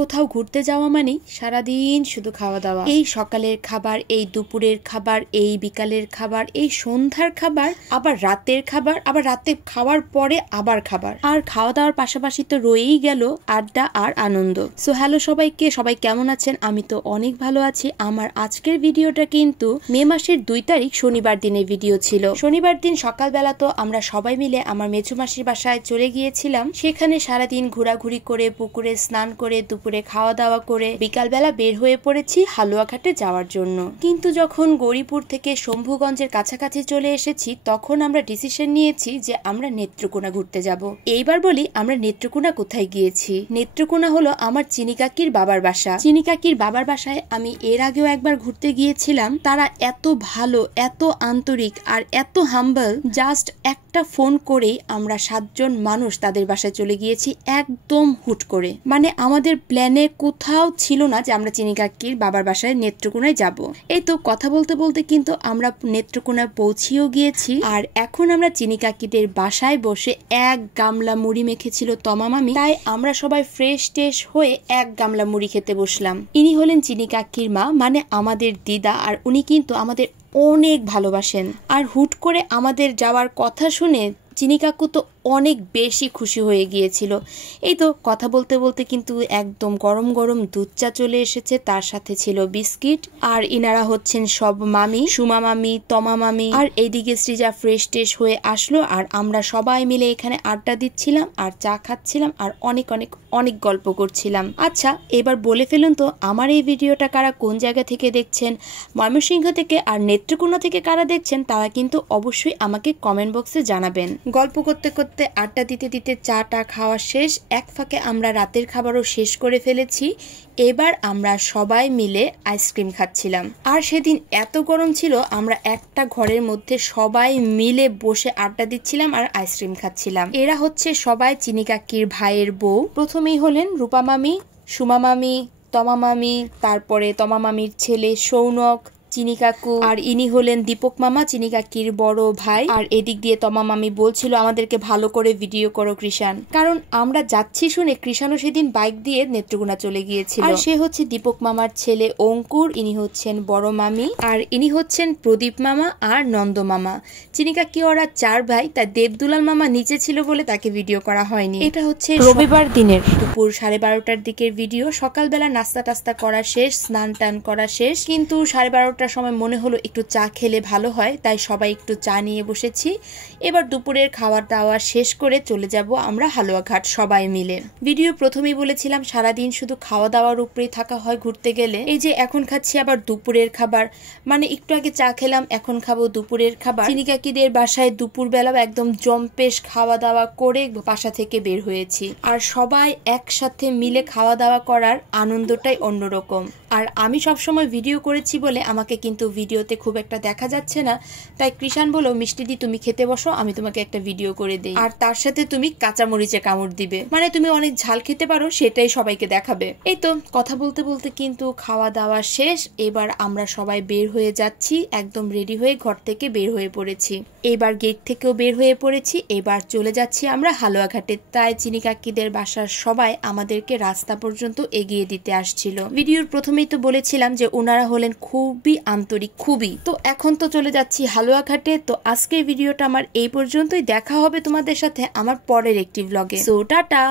কোথাও ঘুরতে যাওয়া মানে সারাদিন শুধু খাওয়া দাওয়া। এই সকালের খাবার, এই দুপুরের খাবার, এই বিকালের খাবার, এই সন্ধ্যার খাবার, আবার রাতের খাবার, আবার রাতে খাওয়ার পরে আবার খাবার। আর খাওয়া দাওয়ার পাশাপাশি তো রয়েই গেল আড্ডা আর আনন্দ। সো হ্যালো সবাইকে, সবাই কেমন আছেন? আমি তো অনেক ভালো আছি। আমার আজকের ভিডিওটা কিন্তু মে মাসের 2 তারিখ শনিবার দিনের ভিডিও ছিল। শনিবার দিন সকালবেলা তো আমরা সবাই মিলে আমার মেঝো মাসির বাসায় চলে গিয়েছিলাম। সেখানে সারাদিন ঘোরাঘুরি করে, পুকুরে স্নান করে, দুপুরে খাওয়া দাওয়া করে বিকালবেলা বের হয়ে পড়েছি হালুয়াঘাটে যাওয়ার জন্য। কিন্তু যখন গৌরীপুর থেকে শম্ভুগঞ্জের কাছাকাছি চলে এসেছি তখন আমরা ডিসিশন নিয়েছি যে আমরা নেত্রকোনা ঘুরতে যাব। এইবার বলি আমরা নেত্রকোনা কোথায় গিয়েছি। নেত্রকোনা হলো আমার চিনি কাকির বাবার বাসা। চিনি কাকির বাবার বাসায় আমি এর আগেও একবার ঘুরতে গিয়েছিলাম। তারা এত ভালো, এত আন্তরিক আর এত হাম্বল, জাস্ট একটা ফোন করেই আমরা 7 জন মানুষ তাদের বাসায় চলে গিয়েছি একদম হুট করে। মানে আমাদের প্ল্যানে কোথাও ছিল না যে আমরা চিনি কাকির বাবার বাসায় নেত্রকোনায় যাব। এই তো কথা বলতে বলতে কিন্তু আমরা নেত্রকোনায় পৌঁছেও গিয়েছি। আর এখন আমরা চিনি কাকিদের বাসায় বসে এক গামলা মুড়ি মেখেছিল তমা মামি, তাই আমরা সবাই ফ্রেশ টেশ হয়ে এক গামলা মুড়ি খেতে বসলাম। ইনি হলেন চিনি কাকির মা, মানে আমাদের দিদা। আর উনি কিন্তু আমাদের অনেক ভালোবাসেন। আর হুট করে আমাদের যাওয়ার কথা শুনে চিনি কাকু তো অনেক বেশি খুশি হয়ে গিয়েছিল। এই তো কথা বলতে বলতে কিন্তু একদম গরম গরম দুধ চা চলে এসেছে, তার সাথে ছিল বিস্কিট। আর ইনারা হচ্ছেন সব মামি, সুমা মামি, তমা মামি। আর এইদিকে শ্রীজা ফ্রেশ টেশ হয়ে আসলো আর আমরা সবাই মিলে এখানে আড্ডা দিচ্ছিলাম আর চা খাচ্ছিলাম আর অনেক অনেক অনেক গল্প করছিলাম। আচ্ছা, এবার বলে ফেলুন তো আমার এই ভিডিওটা কারা কোন জায়গা থেকে দেখছেন, ময়মনসিংহ থেকে আর নেত্রকোনা থেকে কারা দেখছেন তারা কিন্তু অবশ্যই আমাকে কমেন্ট বক্সে জানাবেন। গল্প করতে করতে, আড্ডা দিতে দিতে চাটা খাওয়া শেষ। এক ফাঁকে আমরা রাতের খাবারও শেষ করে ফেলেছি। এবার আমরা সবাই মিলে আইসক্রিম খাচ্ছিলাম। আর সেদিন এত গরম ছিল, আমরা একটা ঘরের মধ্যে সবাই মিলে বসে আড্ডা দিচ্ছিলাম আর আইসক্রিম খাচ্ছিলাম। এরা হচ্ছে সবাই চিনি কাকির ভাইয়ের বউ। প্রথমেই হলেন রূপা মামি, সুমা মামি, তমা মামি, তারপরে তমা মামির ছেলে সৌনক, চিনি কাকু। আর ইনি হলেন দীপক মামা, চিনি কাকির বড় ভাই। আর এদিক দিয়ে তমা মামি বলছিল আমাদেরকে ভালো করে ভিডিও করো কৃষান, কারণ আমরা যাচ্ছি শুনে কৃষানও সেদিন বাইক দিয়ে নেত্রকোনা চলে গিয়েছিল। আর সে হচ্ছে দীপক মামার ছেলে অঙ্কুর, ইনি হচ্ছেন বড় মামি। আর ইনি হচ্ছেন প্রদীপ মামা আর নন্দ মামা। চিনি কাকি ওরা 4 ভাই, তাই দেবদুলাল মামা নিচে ছিল বলে তাকে ভিডিও করা হয়নি। এটা হচ্ছে রবিবার দিনের দুপুর 12:30টার দিকের ভিডিও। সকালবেলা নাস্তা টাস্তা করা শেষ, স্নান টান করা শেষ, কিন্তু 12:30টার সময় মনে হলো একটু চা খেলে ভালো হয়, তাই সবাই একটু চা নিয়ে বসেছি। এবার দুপুরের খাওয়া দাওয়া শেষ করে চলে যাব আমরা হালুয়াঘাট সবাই মিলে। ভিডিও প্রথমেই বলেছিলাম সারাদিন শুধু খাওয়া দাওয়ার উপরেই থাকা হয় ঘুরতে গেলে। এই যে এখন খাচ্ছি আবার দুপুরের খাবার, মানে একটু আগে চা খেলাম, এখন খাবো দুপুরের খাবার। চিনি কাকিদের বাসায় দুপুরবেলা একদম জম্পেশ খাওয়া দাওয়া করে বাসা থেকে বের হয়েছি। আর সবাই একসাথে মিলে খাওয়া দাওয়া করার আনন্দটাই অন্যরকম। আর আমি সবসময় ভিডিও করেছি বলে আমাকে কিন্তু ভিডিওতে খুব একটা দেখা যাচ্ছে না, তাই কৃষান বলো মিষ্টি দি তুমি খেতে বসো, আমি তোমাকে একটা ভিডিও করে দেই, আর তার সাথে তুমি কাঁচা মরিচে কামড় দিবে, মানে তুমি অনেক ঝাল খেতে পারো সেটাই সবাইকে দেখাবে। এই তো কথা বলতে বলতে কিন্তু খাওয়া দাওয়া শেষ। এবার আমরা সবাই বের হয়ে যাচ্ছি, একদম রেডি হয়ে ঘর থেকে বের হয়ে পড়েছি। এবার গেট থেকেও বের হয়ে পড়েছি। এবার চলে যাচ্ছি আমরা হালুয়াঘাটে। তাই চিনি কাকিদের বাসার সবাই আমাদেরকে রাস্তা পর্যন্ত এগিয়ে দিতে আসছিল। ভিডিওর প্রথমেই তো বলেছিলাম যে ওনারা হলেন খুবই আন্তরিক, খুবই। তো এখন তো চলে যাচ্ছি হালুয়াঘাটে। তো আজকের ভিডিওটা আমার এই পর্যন্তই। দেখা হবে তোমাদের সাথে আমার পরের একটি ব্লগে। So tata.